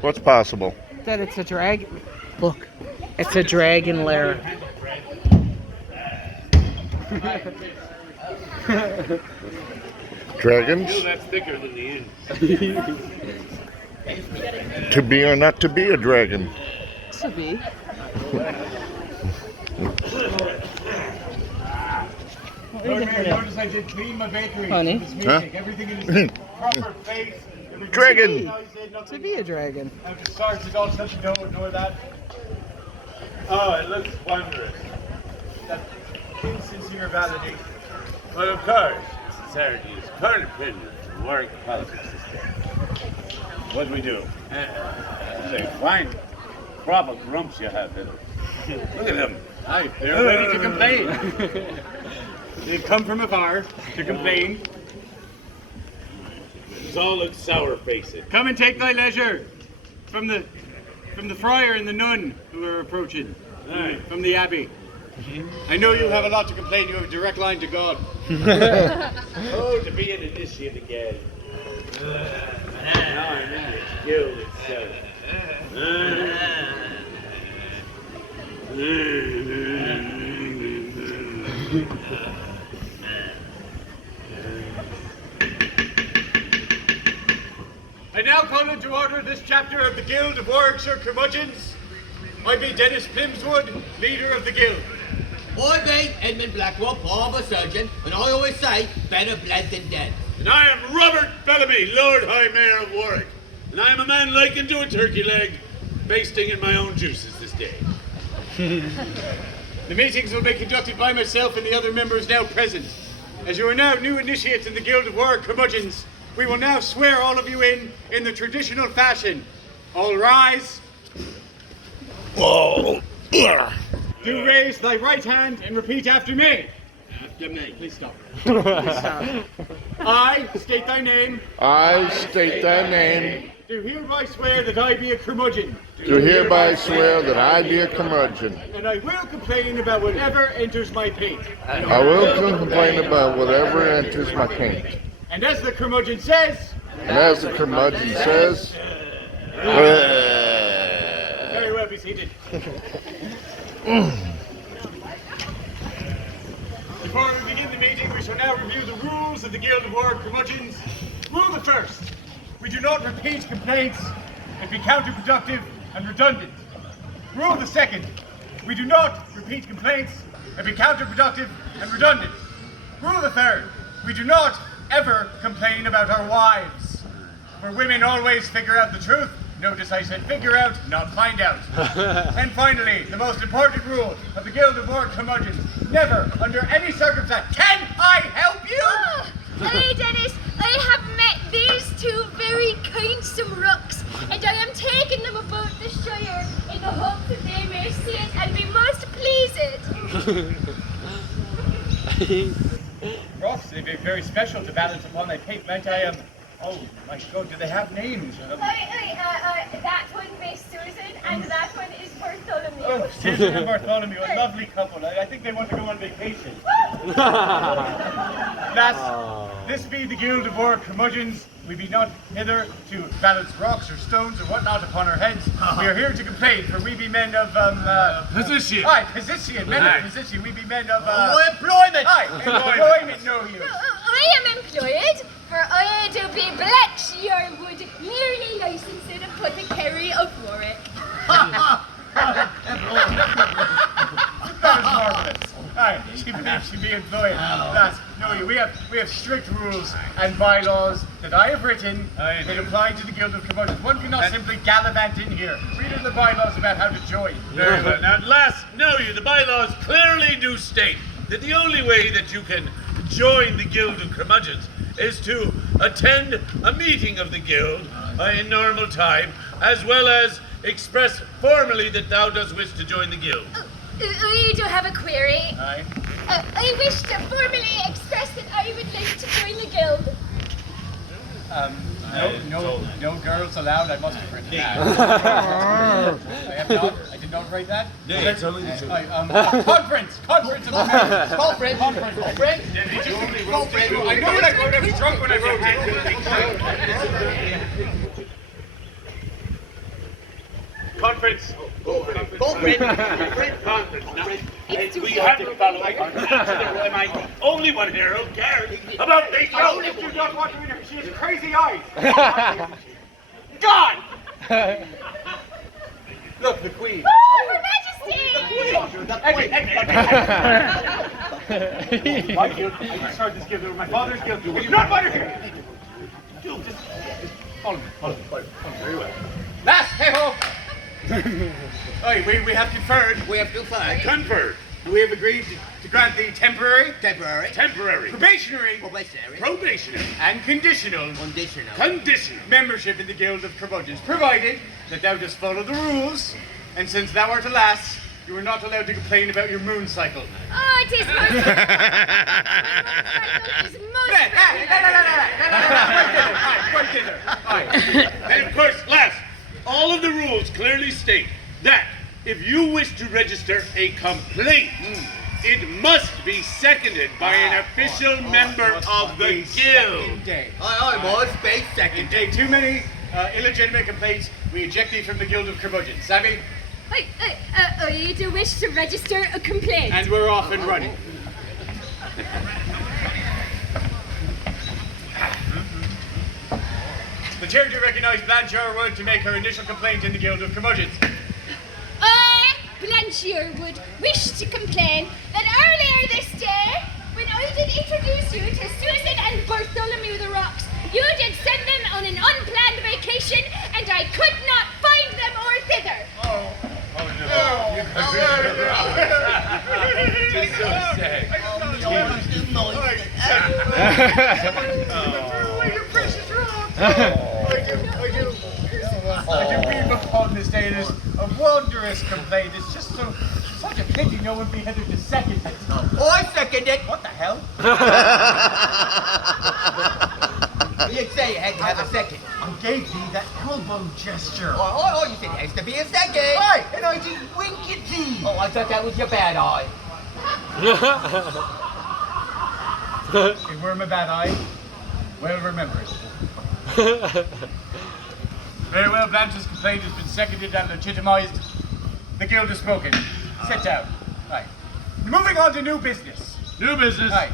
What's possible? That it's a dragon. Look, it's a dragon lair. Dragons? That's thicker than the inn. To be or not to be a dragon? To be. Notice I did clean my bakery. Honey. Huh? Everything in its proper place. Dragon! To be a dragon. I'm just sorry to all such don't ignore that. Oh, it looks wondrous. That insincere validation. Well, of course, sincerity is current opinion of Warwick politics this day. What do we do? It's a fine crop of grumps you have here. Look at them. Aye, they're ready to complain. They've come from afar to complain. It all looks sour faced. Come and take thy leisure from the friar and the nun who are approaching. Aye. From the abbey. I know you have a lot to complain. You have a direct line to God. Oh, to be an initiate again. Now I'm in this guild itself. I now call into order this chapter of the Guild of Warwickshire Curmudgeons. I be Dennis Plimswood, leader of the guild. I be Edmund Blackwell, barber surgeon, and I always say, better bled than dead. And I am Robert Bellamy, Lord High Mayor of Warwick. And I am a man likened to a turkey leg, basting in my own juices this day. The meetings will be conducted by myself and the other members now present. As you are now new initiates in the Guild of Warwick Curmudgeons, we will now swear all of you in the traditional fashion. All rise. Oh, Do raise thy right hand and repeat after me. After me. Please stop. Please stop. I state thy name. I state thy name. Do hereby swear that I be a curmudgeon. Do hereby swear that I be a curmudgeon. And I will complain about whatever enters my paint. I will complain about whatever enters my paint. And as the curmudgeon says, And as the curmudgeon says, very well be seated. Before we begin the meeting, we shall now review the rules of the Guild of Warwick Curmudgeons. Rule the first: we do not repeat complaints and be counterproductive and redundant. Rule the second: we do not repeat complaints and be counterproductive and redundant. Rule the third: we do not ever complain about our wives. For women always figure out the truth. Notice I said figure out, not find out. And finally, the most important rule of the Guild of Warwick Curmudgeons: never, under any circumstance, can I help you? Hey Dennis, I have met these two very kindsome rooks, and I am taking them about the Shire in the hope that they may see it and be most pleased. Ross, they've been very special to balance upon thy paint. Might I, oh my God, do they have names? That one is Susan, and that one is Bartholomew. Oh, Susan and Bartholomew, a lovely couple. I think they want to go on vacation. Lass, this be the Guild of Warwick Curmudgeons. We be not hither to balance rocks or stones or whatnot upon our heads. We are here to complain, for we be men of, position. Aye, position, men of position. We be men of, employment! Aye, employment, no use. I am employed, for I do be Blackshire Wood, yearly licensed apothecary of Warwick. That is marvelous. Aye, she be employed. Lass, no, we have strict rules and bylaws that I have written that apply to the Guild of Curmudgeons. One cannot simply gallivant in here. Read us the bylaws about how to join. Very well. Now, lass, know you, the bylaws clearly do state that the only way that you can join the Guild of Curmudgeons is to attend a meeting of the Guild in normal time, as well as express formally that thou dost wish to join the Guild. I do have a query. Aye. I wish to formally express that I would like to join the guild. No girls allowed. I must have written that. I have not. I did not write that. No, that's only the truth. Conference of the members. Conference. I know when I wrote. I was drunk when I wrote it. Conference. Conference. Conference. Now, we have to follow. Am I the only one here who cares about these Oh, rules? if you don't want to read her, she has crazy eyes. God! Look, the Queen. Oh, Her Majesty! My guild. I just started this guild. They were my father's guild. Will you not bother here? Just follow me. Very well. Lass, hey-ho! Oi, we have conferred. We have to fight. Convert. We have agreed to grant the temporary, Temporary. Temporary. probationary, Probationary. Probationary. and conditional Conditional. Conditional. membership in the Guild of Curmudgeons, provided that thou dost follow the rules, and since thou art a lass, you are not allowed to complain about your moon cycle. Oh, it is most... It is most... Quite thither. And of course, last, all of the rules clearly state that if you wish to register a complaint, it must be seconded by an official member of the guild. Day. Aye, boys. Space second. Day too many illegitimate complaints, we eject thee from the Guild of Curmudgeons. Savvy? I do wish to register a complaint. And we're off and running. The chair do recognize Blanche Sherwood to make her initial complaint in the Guild of Curmudgeons. I, Blanchier, would wish to complain that earlier this day, when I did introduce you to Susan and Bartholomew the Rocks, you did send them on an unplanned vacation, and I could not find them or thither. Just so sad. I do read upon this day. It is a wondrous complaint. It's just such a pity no one beheaded to second it. I second it. What the hell? You say you had to have a second. I gave thee that elbow gesture. Oh, you said it has to be a second. Aye, and I did wink at thee. Oh, I thought that was your bad eye. If we're my bad eye, well remembered. Very well, Blanche's complaint has been seconded and legitimized. The guild has spoken. Sit down. Right. Moving on to new business. New business. Right.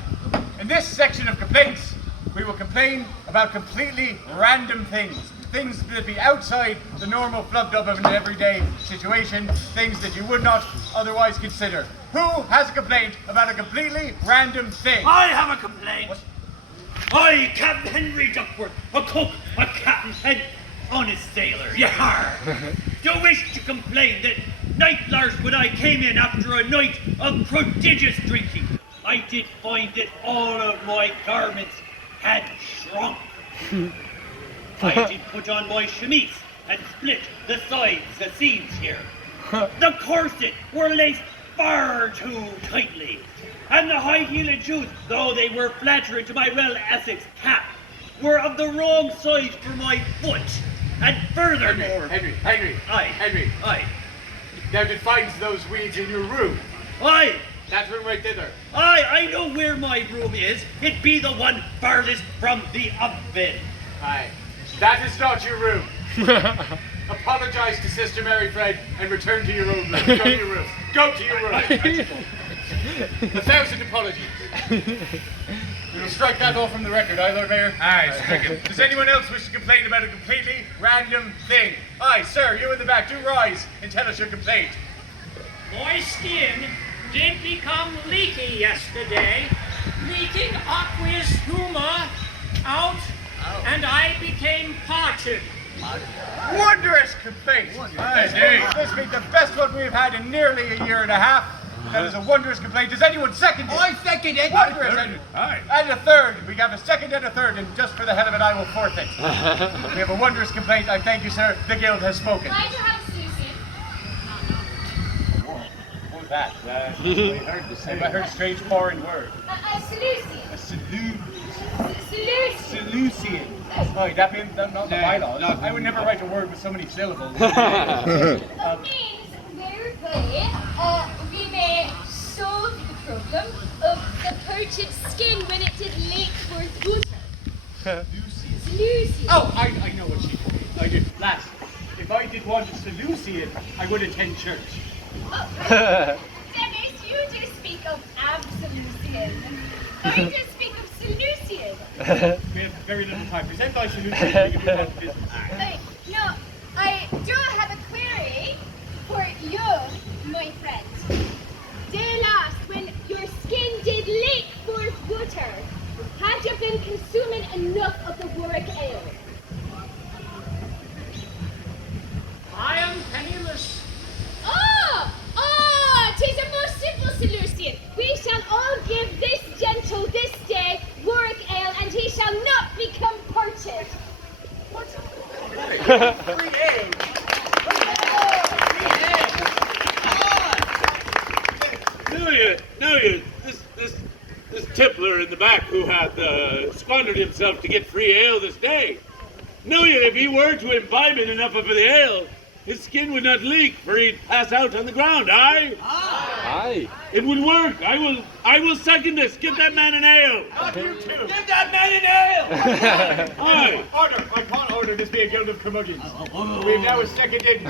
In this section of complaints, we will complain about completely random things. Things that be outside the normal flub-dub of an everyday situation. Things that you would not otherwise consider. Who has a complaint about a completely random thing? I have a complaint. I, Captain Henry Duckworth, a cook, a captain, and honest sailor, yar, do wish to complain that night lars when I came in after a night of prodigious drinking, I did find that all of my garments had shrunk. I did put on my chemise and split the sides, the seams here. The corset were laced far too tightly, and the high-heeled shoes, though they were flattering to my well-Essex cap, were of the wrong size for my foot. And furthermore, Henry. Aye. Henry. Aye. Thou did find those weeds in your room. Aye. That room right thither. Aye, I know where my room is. It be the one farthest from the oven. Aye. That is not your room. Apologize to Sister Mary Fred and return to your own room. Go to your room. Go to your room. 1,000 apologies. We will strike that off from the record, aye, Lord Mayor? Aye, strike it. Does anyone else wish to complain about a completely random thing? Aye, sir, you in the back, do rise and tell us your complaint. My skin did become leaky yesterday, leaking aqueous huma out, and I became parched. Wondrous complaint! Aye, this be the best one we've had in nearly a year and a half. That is a wondrous complaint. Does anyone second it? I second it. Wondrous. And a third. We have a second and a third, and just for the hell of it, I will forfeit. We have a wondrous complaint. I thank you, sir. The guild has spoken. Glad to have Susan. What was that? I heard a strange foreign word. Seleucian. A Seleucian. Seleucian. Oh, that means not the bylaws. I would never write a word with so many syllables. That means whereby we may solve the problem of the poached skin when it did leak for water. Seleucian. Oh, I know what she told me. I did. Lass, if I did wanted Seleucian, I would attend church. Dennis, you just speak of Absolucian. I just speak of Seleucian. We have very little time. Present thy Seleucian, we can move on to business. No, I do have a query for you, my friend. Day last, when your skin did leak forth water, had you been consuming enough of the Warwick ale? I am penniless. Tis a most simple solution. We shall all give this gentle this day Warwick ale, and he shall not become parted. Free ale. Know you, this tippler in the back who hath squandered himself to get free ale this day. Know you, if he were to imbibe in enough of the ale, his skin would not leak, for he'd pass out on the ground, aye? Aye. It would work. I will second this. Give that man an ale. Not you two. Give that man an ale! Aye. Order. I can't order this be a guild of curmudgeons. We've now seconded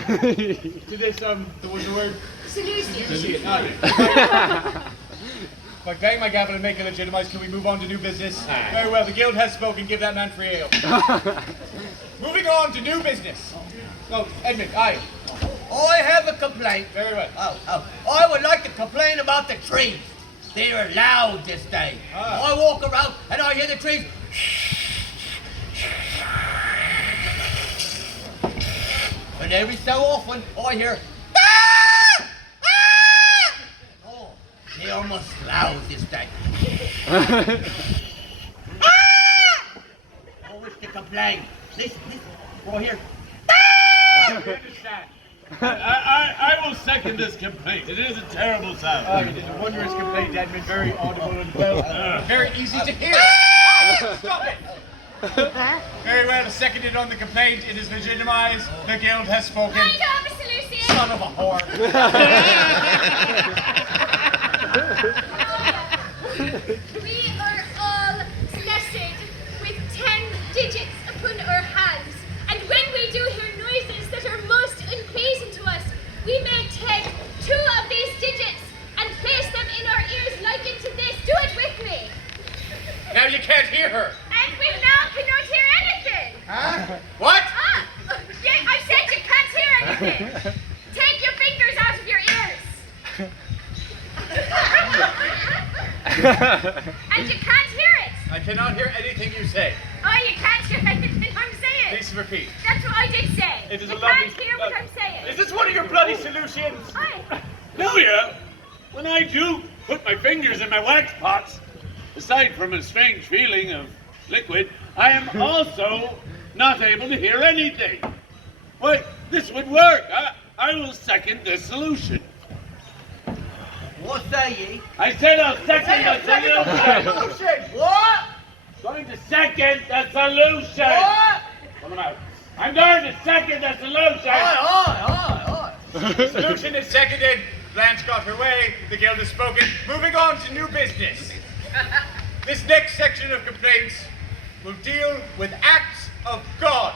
to this, the word? Solution. If I bang my gavel and make it legitimized, can we move on to new business? Very well, the guild has spoken. Give that man free ale. Moving on to new business. No, Edmund, aye. I have a complaint. Very well. I would like to complain about the trees. They are loud this day. I walk around and I hear the trees. And every so often I hear. "Ah! Ah!" Oh, they almost loud this day. Ah! I wish to complain. Listen, right here. I understand. I will second this complaint. It is a terrible sound. It is a wondrous complaint, Edmund. Very audible and well, very easy to hear. Stop it! Very well, seconded on the complaint. It is legitimized. The guild has spoken. Right on, Mr. Lucian. Son of a whore. We are all blessed with 10 digits upon our hands, and when we do hear noises that are most unpleasing to us, we may take 2 of these digits and place them in our ears like into this. Do it with me. Now you can't hear her. And we now cannot hear anything. What? Yeah, I said you can't hear anything. Take your fingers out of your ears. And you can't hear it. I cannot hear anything you say. Oh, you can't hear anything I'm saying. Please repeat. That's what I did say. It is you a lovely. can't hear what I'm saying. Is this one of your bloody solutions? Aye. Know you, when I do put my fingers in my wax pots, aside from a strange feeling of liquid, I am also not able to hear anything. Why, this would work. I will second this solution. What say ye? I said I'll second the solution. What? Going to second the solution. What? Come on. I'm going to second the solution. Aye. The solution is seconded. Blanche got her way. The guild has spoken. Moving on to new business. This next section of complaints will deal with acts of God.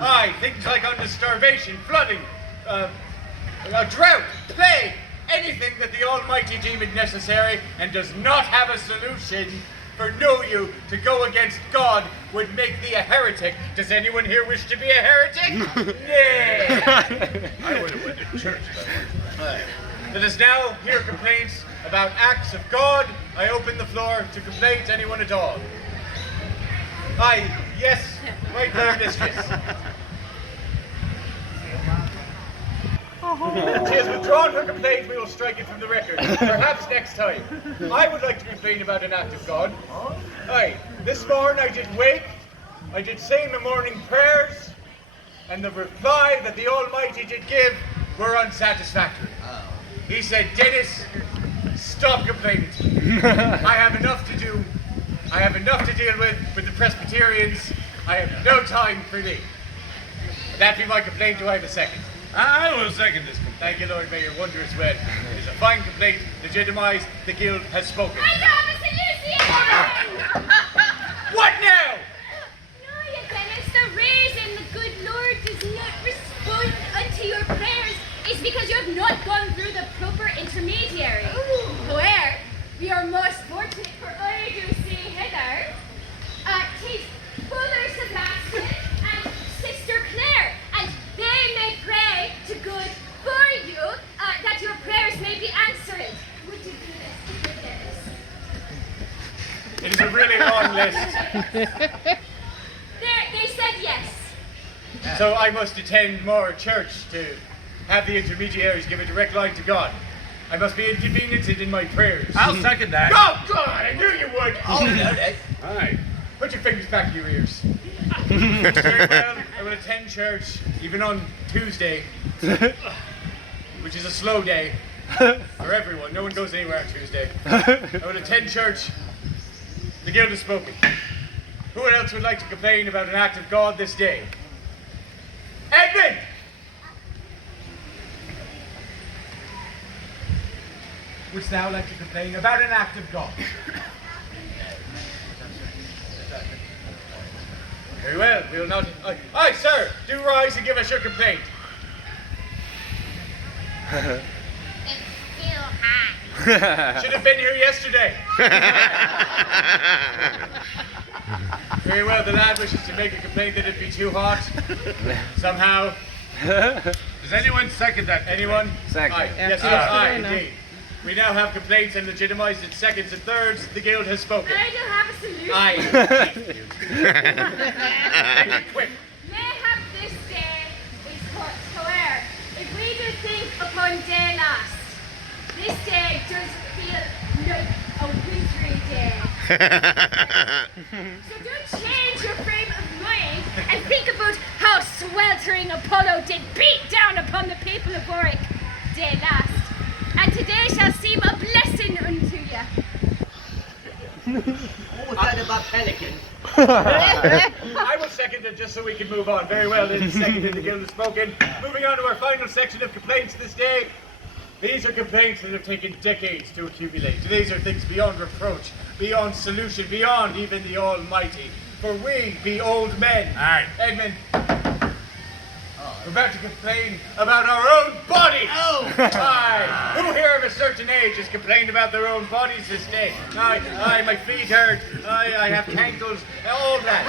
Aye, things like under starvation, flooding, a drought, plague, anything that the Almighty deemeth necessary and does not have a solution. For know you, to go against God would make thee a heretic. Does anyone here wish to be a heretic? Nay. I would have went to church. Let us now hear complaints about acts of God. I open the floor to complaints, anyone at all. Aye, yes, right there, mistress. She has withdrawn her complaint, we will strike it from the record. Perhaps next time. I would like to complain about an act of God. Aye, this morning I did wake, I did say my morning prayers, and the reply that the Almighty did give were unsatisfactory. He said, Dennis, stop complaining to me. I have enough to do. I have enough to deal with the Presbyterians. I have no time for thee. That be my complaint. Do I have a second? I will second this complaint. Thank you, Lord Mayor. Wondrous well. It is a fine complaint. Legitimized. The guild has spoken. I have a solution! What now? No, you Dennis, the reason the good Lord does not respond unto have not gone through the proper intermediary. However, we are most fortunate for I do see hither. 'Tis Brother Sebastian and Sister Claire, and they may pray to God for you, that your prayers may be answered. Would you do this with this? It is a really long list. They said yes. So I must attend more church to have the intermediaries give a direct line to God. I must be inconvenienced in my prayers. I'll second that. Oh, God, I knew you would. Oh, no, that. All right. Put your fingers back in your ears. Very well, I will attend church even on Tuesday, which is a slow day for everyone. No one goes anywhere on Tuesday. I will attend church. The guild has spoken. Who else would like to complain about an act of God this day? Edmund! Wouldst thou like to complain about an act of God? Very well, we will not. Aye, sir, do rise and give us your complaint. It's still hot. Should have been here yesterday. Very well, the lad wishes to make a complaint that it'd be too hot. Somehow. Does anyone second that? Anyone? Second. Aye. Yes, Absolutely. yes, aye, indeed. We now have complaints and legitimized in seconds and thirds. The guild has spoken. I do have a solution. Aye. Make it quick. Mayhap this day is hot. However, if we do think upon day last, this day does feel like a wintry day. So do change your frame of mind and think about how sweltering Apollo did beat down upon the people of Warwick day last. And today shall seem a blessing unto you. What was that about pelicans? I will second it just so we can move on. Very well, it is seconded. The guild has spoken. Moving on to our final section of complaints this day. These are complaints that have taken decades to accumulate. These are things beyond reproach, beyond solution, beyond even the Almighty. For we be old men. Aye. Edmund, we're about to complain about our own bodies. Oh! Aye. Who here of a certain age has complained about their own bodies this day? Aye, my feet hurt. Aye, I have cankles. All that.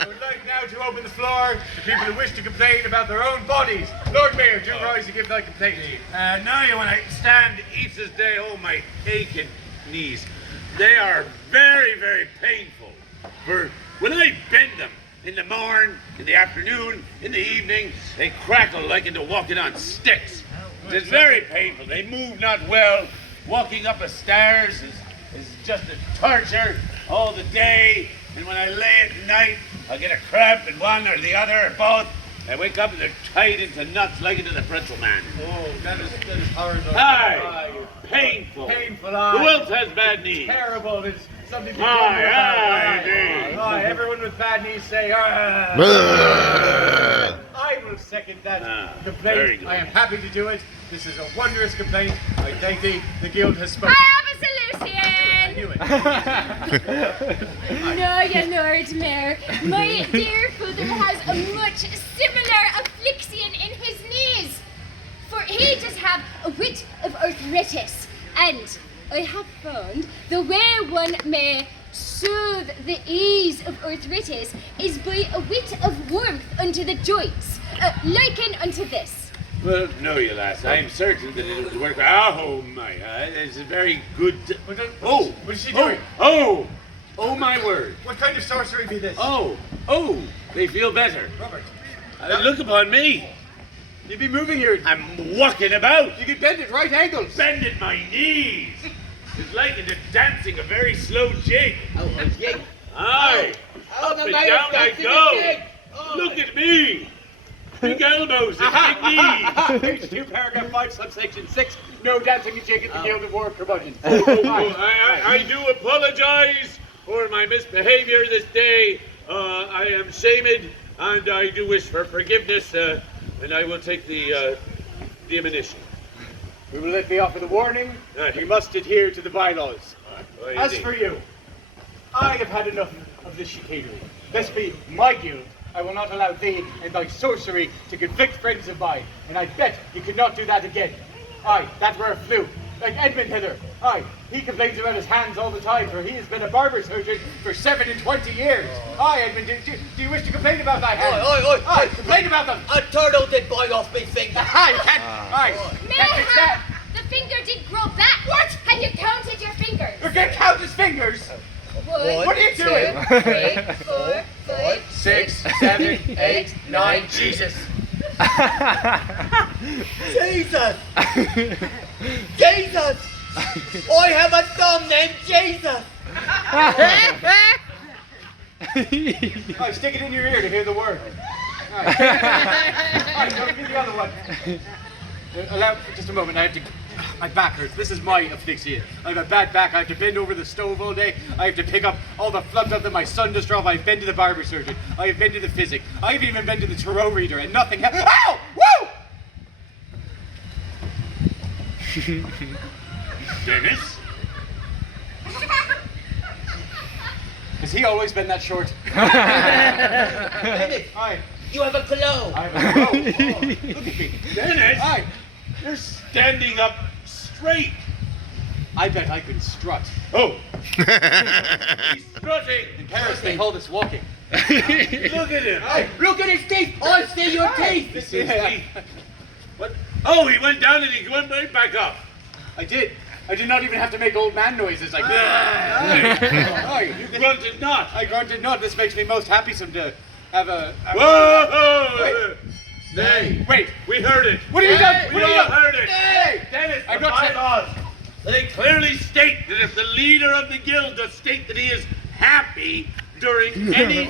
I would like now to open the floor to people who wish to complain about their own bodies. Lord Mayor, do rise and give thy complaint. Now when I stand each this day, oh my aching knees, they are very, very painful. For when I bend them in the morn, in the afternoon, in the evening, they crackle like into walking on sticks. It's very painful. They move not well. Walking up the stairs is just a torture all the day. And when I lay at night, I get a cramp in one or the other or both. I wake up and they're tied into knots like into the pretzel man. Oh, that is horrible. Aye, painful. Painful, Who aye. else has bad knees? Terrible. It's something to Aye, wonder about. indeed. Aye, everyone with bad knees say, I will second that Very complaint. good. I am happy to do it. This is a wondrous complaint. I thank thee. The guild has I spoken. have a I solution. knew it. No, your Lord Mayor. My dear father has a much similar affliction in his knees. For he does have a whit of arthritis. And I have found the way one may soothe the ease of arthritis is by a whit of warmth unto the joints, liken unto this. Well, no, you lass. I am certain that it will work. Oh my! It's a very good. Oh, What is she doing? Oh, my word! What kind of sorcery be this? Oh, they feel better. Robert, Look upon me. you be moving your... I'm walking about, You can bend at right angles. bending my knees. It's like into dancing a very slow jig. Oh, a jig. Aye, Oh, up the and mayor's down I dancing go. a jig. Oh. Look at me. Big elbows and big knees. Page 2, paragraph 5, subsection 6. No dancing and jig at the Guild of War curmudgeons. I do apologize for my misbehavior this day. I am shamed, and I do wish for forgiveness, and I will take the admonition. We will let me offer the warning. Aye. You must adhere to the bylaws. Aye, As indeed. for you, I have had enough of this chicanery. This be my guild, I will not allow thee and thy sorcery to convict friends of mine, and I bet you could not do that again. Aye, that were a fluke. Like Edmund hither. Aye, he complains about his hands all the time, for he has been a barber surgeon for 27 years. Aye, Edmund, do you wish to complain about thy hands? Aye, complain about them. A turtle did bite off me finger. Aye, you can't. Aye, can't fix that. The finger did grow back. What? Have you counted your fingers? You're gonna count his fingers. One, What are you doing? 2, 3, 4, 5, 6, 7, 8, 9, Jesus. Jesus! Jesus! I have a son named Jesus! Aye, stick it in your ear to hear the word. Aye, don't give the other one. Allow just a moment. I have to. My back hurts. This is my asphyxia. I have a bad back. I have to bend over the stove all day. I have to pick up all the flub that my son just dropped. I've been to the barber surgeon. I have been to the physic. I've even been to the tarot reader, and nothing. Ow! Woo! Dennis? Has he always been that short? Dennis, Aye. you have a cologne. I have a oh, look at me. Dennis? Aye. You're standing up straight. I bet I could strut. Oh. He's strutting. In Paris, they call this walking. Look at him. Aye. Look at his teeth. I see your teeth. This is the... What? Oh, he went down and he went right back up. I did. I did not even have to make old man noises like Aye. You grunted not. I grunted not. This makes me most happy some to have a... Whoa! Nay. Wait. We heard it. What have you done? We What have you all done? heard it. Hey! Dennis, I'm the not saying- bylaws, they clearly state that if the leader of the guild does state that he is happy during any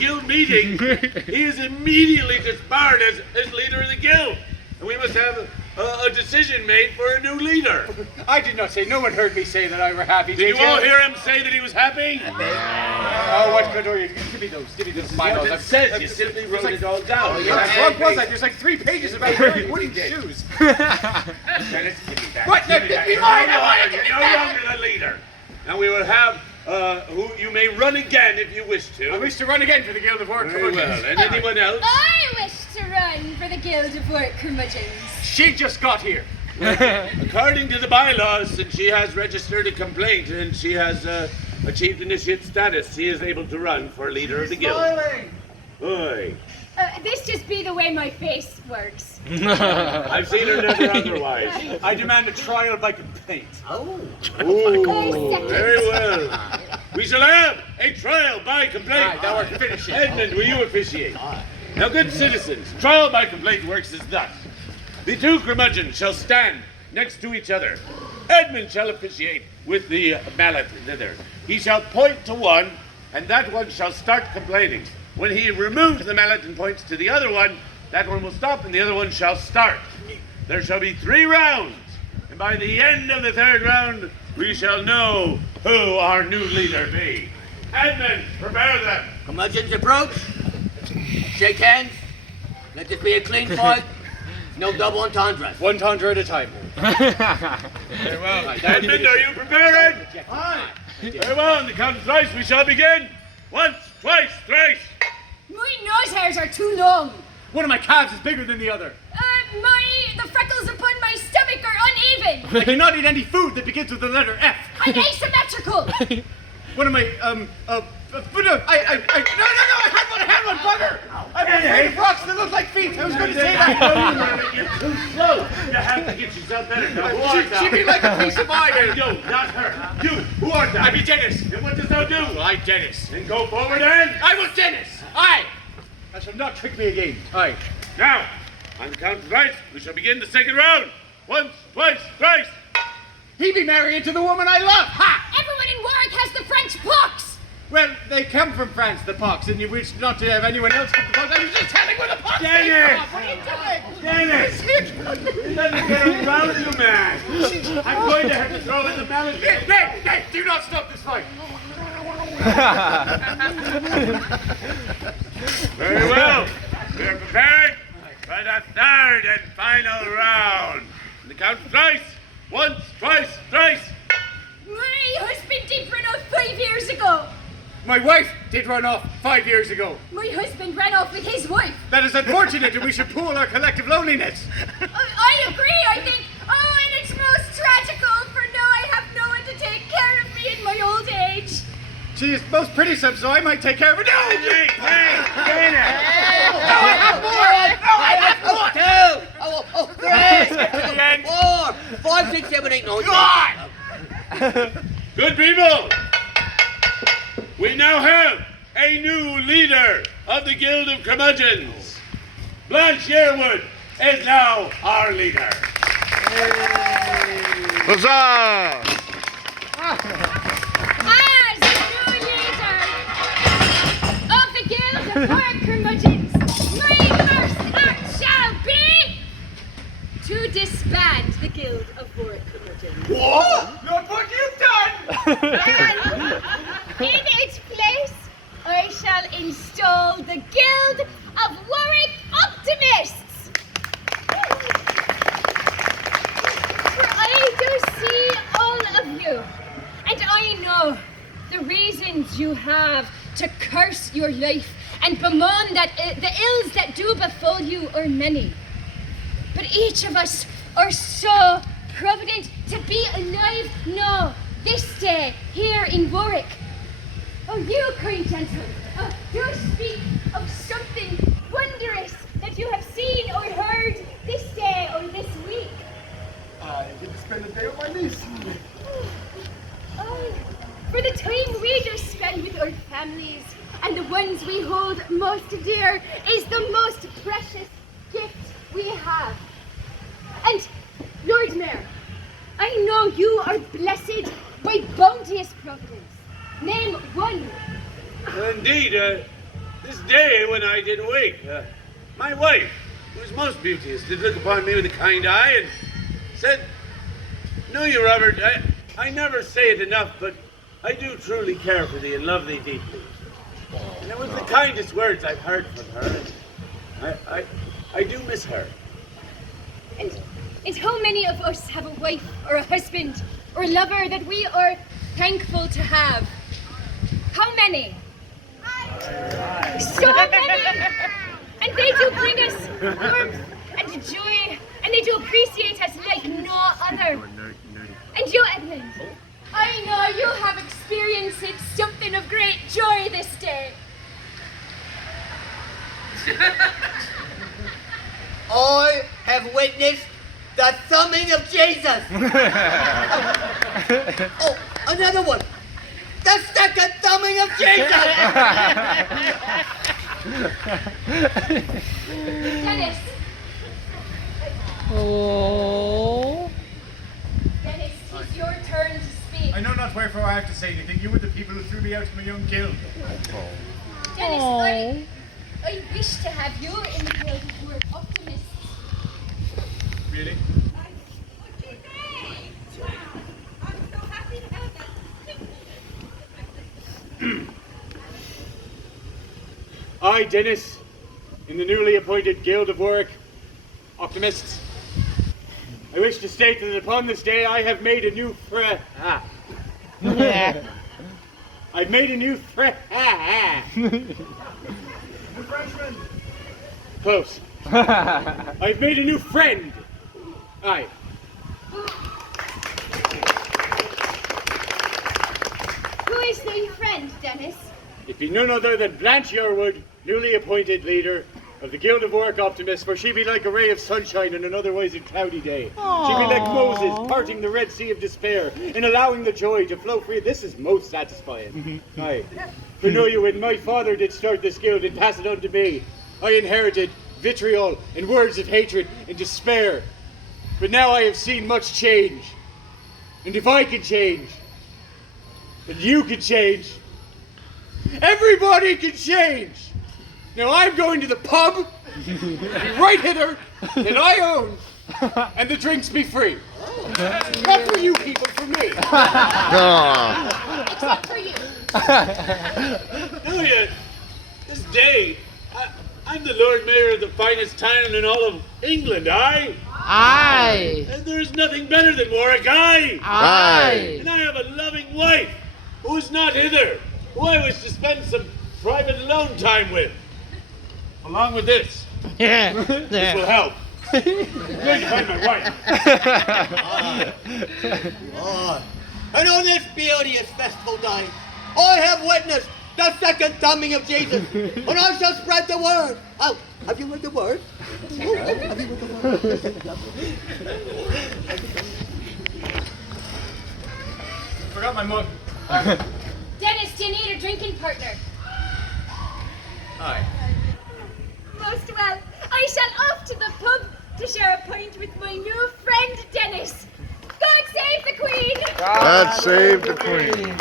guild meeting, he is immediately disbarred as leader of the guild. And we must have a decision made for a new leader. I did not say. No one heard me say that I were happy. Did you all hear him say that he was happy? Oh, what good are you? Give me those. Give me those bylaws. It says you simply wrote it all down. How drunk was I? There's like 3 pages about wearing wooden shoes. Dennis, give me that. What? Give me Give that. me You're mine. I no want it. longer- Give me You're no back. longer the leader. Now we will have who you may run again if you wish to. I wish to run again for the Guild of Work. Very well. And anyone else? I wish to run for the Guild of Work Curmudgeons. She just got here. According to the bylaws, since she has registered a complaint and she has achieved initiate status, she is able to run for leader of the guild. Oi. This just be the way my face works. I've seen her never otherwise. I demand a trial by complaint. Oh. Ooh, very well. We shall have a trial by complaint. Aye, thou art finishing. Edmund, will you officiate? Now, good citizens, trial by complaint works as thus. The 2 curmudgeons shall stand next to each other. Edmund shall officiate with the mallet thither. He shall point to one, and that one shall start complaining. When he removes the mallet and points to the other one, that one will stop and the other one shall start. There shall be 3 rounds, and by the end of the 3rd round, we shall know who our new leader be. Edmund, prepare them. Curmudgeons approach. Shake hands. Let this be a clean fight. No double entendres. One tundra at a time. Very well. Edmund, are you prepared? Aye. Very well. On the count of thrice, we shall begin. Once, twice, thrice. My nose hairs are too long. One of my calves is bigger than the other. The freckles upon my stomach are uneven. I cannot eat any food that begins with the letter F. I'm asymmetrical. One of my, no, I had one, bugger! I have made rocks that look like feet. I was going to say that. You're too slow. You have to get yourself better. Now, who art thou? She be like a piece of iron. And you, not her. You, who art thou? I be Dennis. And what dost thou do? I Dennis. Then go forward and... I was Dennis. Aye. I shall not trick me again. Aye. Now, on the count of thrice, we shall begin the 2nd round. Once, twice, thrice. He be married to the woman I love. Ha! Everyone in Warwick has the French pox. Well, they come from France, the pox, and you wish not to have anyone else get the pox. I was just telling where the pox came Dennis! from. What are you doing? Dennis! Let me get around you, man. I'm going to have to throw in the mallet. Nay, do not stop this fight. Very well. We are prepared for the 3rd and final round. On the count of thrice. Once, twice, thrice. My husband did run off 5 years ago. My wife did run off 5 years ago. My husband ran off with his wife. That is unfortunate, and we should pool our collective loneliness. I agree, I think. Oh, and it's most tragical, for now I have no one to take care of me in my old age. She is most pretty-some, so I might take care of her. No! Hey, Dana! Oh, 3, 4, 5, 6, 7, 8, 9. Good people! We now have a new leader of the Guild of Curmudgeons. Blanche Sherwood is now our leader. Huzzah! As new leader of the Guild of Warwick Curmudgeons, my first act shall be to disband the Guild of Warwick Curmudgeons. What? Not what you've done! And in its place, I shall install the Guild of Warwick Optimists. For I do see all of you, and I know the reasons you have to curse your life and bemoan that the ills that do befall you are many. But each of us are so provident to be alive now, this day, here in Warwick. Oh, you, kind gentlemen, do speak of something wondrous that you have seen or heard this day or this week. I get to spend the day with my niece. Oh, for the time we do spend with our families and the ones we hold most dear is the most precious gift we have. And, Lord Mayor, I know you are blessed by bounteous providence. Name one. Indeed, this day when I did wake, my wife, who is most beauteous, did look upon me with a kind eye and said, "Know you, Robert, I never say it enough, but I do truly care for thee and love thee deeply." And it was the kindest words I've heard from her, and I do miss her. And how many of us have a wife or a husband or a lover that we are thankful to have? How many? So many! And they do bring us warmth and joy, and they do appreciate us like no other. And you, Edmund, I know you have experienced something of great joy this day. I have witnessed the thumbing of Jesus. Oh, another one. The second thumbing of Jesus. Dennis. Oh. Dennis, it's your turn to speak. I know not wherefore I have to say anything. You were the people who threw me out of my young guild. Dennis, I wish to have you in the Guild of Warwick Optimists. Really? I, Dennis, in the newly appointed Guild of Warwick Optimists, I wish to state that upon this day I have made a new I've made a new Frenchman. Close. I've made a new friend. Aye. Who is the new friend, Dennis? It be none other than Blanche Sherwood, newly appointed leader of the Guild of Warwick Optimists, for she be like a ray of sunshine on an otherwise cloudy day. She be like Moses parting the Red Sea of despair and allowing the joy to flow free. This is most satisfying. Aye. For know you, when my father did start this guild and pass it on to me, I inherited vitriol and words of hatred and despair. But now I have seen much change. And if I can change, then you can change. Everybody can change. Now I'm going to the pub, right hither, that I own, and the drinks be free. Not for you people, for me. Except for you. Oh yeah, this day, I'm the Lord Mayor of the finest town in all of England, aye? Aye. And there's nothing better than Warwick, aye? Aye. And I have a loving wife who is not hither. who I wish to spend some private alone time with. Along with this. This will help. I'm going to find my wife. And on this beauteous festival day, I have witnessed the second coming of Jesus, and I shall spread the word. Oh, have you heard the word? Oh, have you heard the word? Forgot my mug. Dennis, do you need a drinking partner? Aye. Most well. I shall off to the pub to share a pint with my new friend Dennis. God save the Queen! God save the Queen.